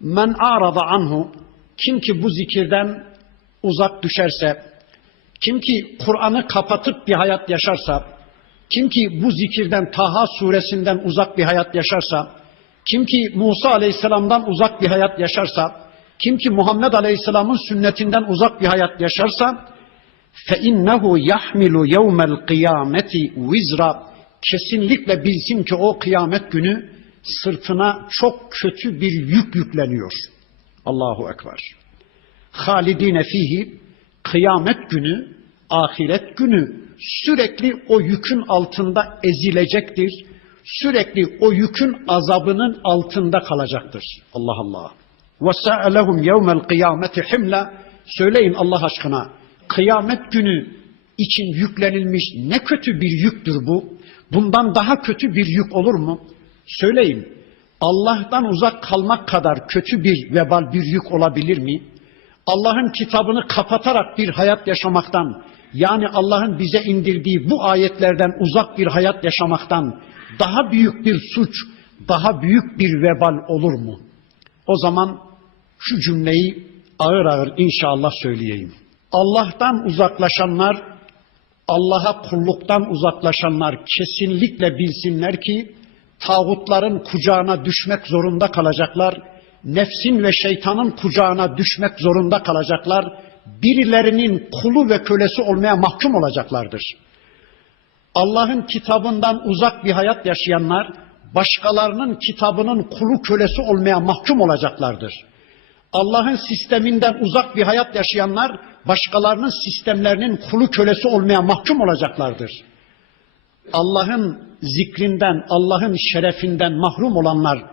Men arada anhu kim ki bu zikirden uzak düşerse, kim ki Kur'an'ı kapatıp bir hayat yaşarsa, kim ki bu zikirden Taha suresinden uzak bir hayat yaşarsa, kim ki Musa aleyhisselamdan uzak bir hayat yaşarsa, kim ki Muhammed aleyhisselamın sünnetinden uzak bir hayat yaşarsa, فَاِنَّهُ يَحْمِلُ يَوْمَ الْقِيَامَةِ وِزْرًا Kesinlikle bilsin ki o kıyamet günü sırtına çok kötü bir yük yükleniyor. Allahu Ekber. Halidine fihi kıyamet günü, ahiret günü sürekli o yükün altında ezilecektir. Sürekli o yükün azabının altında kalacaktır. Allah Allah. Sa'alehum yevmel kıyameti himla. Söyleyin Allah aşkına. Kıyamet günü için yüklenilmiş ne kötü bir yüktür bu. Bundan daha kötü bir yük olur mu? Söyleyin. Allah'tan uzak kalmak kadar kötü bir vebal bir yük olabilir mi? Allah'ın kitabını kapatarak bir hayat yaşamaktan, yani Allah'ın bize indirdiği bu ayetlerden uzak bir hayat yaşamaktan daha büyük bir suç, daha büyük bir vebal olur mu? O zaman şu cümleyi ağır ağır inşallah söyleyeyim. Allah'tan uzaklaşanlar, Allah'a kulluktan uzaklaşanlar kesinlikle bilsinler ki tağutların kucağına düşmek zorunda kalacaklar. Nefsin ve şeytanın kucağına düşmek zorunda kalacaklar. Birilerinin kulu ve kölesi olmaya mahkum olacaklardır. Allah'ın kitabından uzak bir hayat yaşayanlar başkalarının kitabının kulu kölesi olmaya mahkum olacaklardır. Allah'ın sisteminden uzak bir hayat yaşayanlar başkalarının sistemlerinin kulu kölesi olmaya mahkum olacaklardır. Allah'ın zikrinden, Allah'ın şerefinden mahrum olanlar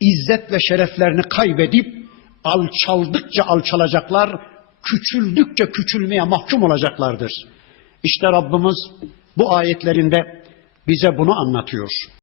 izzet ve şereflerini kaybedip alçaldıkça alçalacaklar, küçüldükçe küçülmeye mahkum olacaklardır. İşte Rabbimiz bu ayetlerinde bize bunu anlatıyor.